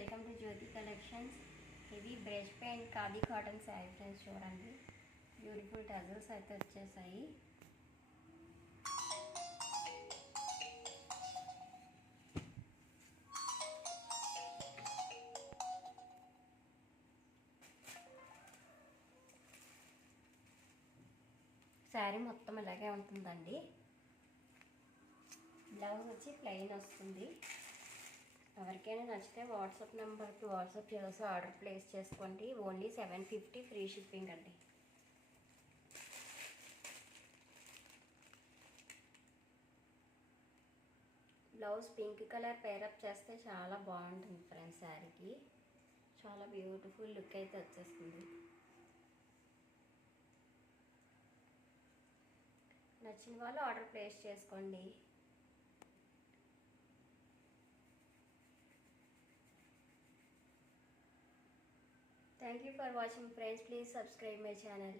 Welcome to Jyothi collections. ఇది brush paint khadi cotton sari friends. చూడండి, beautiful tassels అయితే వచ్చేసాయి. శారీ మొత్తం ఇలాగే ఉంటుందండి. బ్లౌజ్ వచ్చి ప్లెయిన్ వస్తుంది. ఎవరికైనా నచ్చితే వాట్సాప్ నెంబర్కి వాట్సాప్ చేసి ఆర్డర్ ప్లేస్ చేసుకోండి. ఓన్లీ 750 ఫ్రీ షిప్పింగ్ అండి. బ్లౌజ్ పింక్ కలర్ పేరప్ చేస్తే చాలా బాగుంటుంది ఫ్రెండ్స్. శారీకి చాలా బ్యూటిఫుల్ లుక్ అయితే వచ్చేస్తుంది. నచ్చిన వాళ్ళు ఆర్డర్ ప్లేస్ చేసుకోండి. Thank you for watching friends. Please subscribe my channel.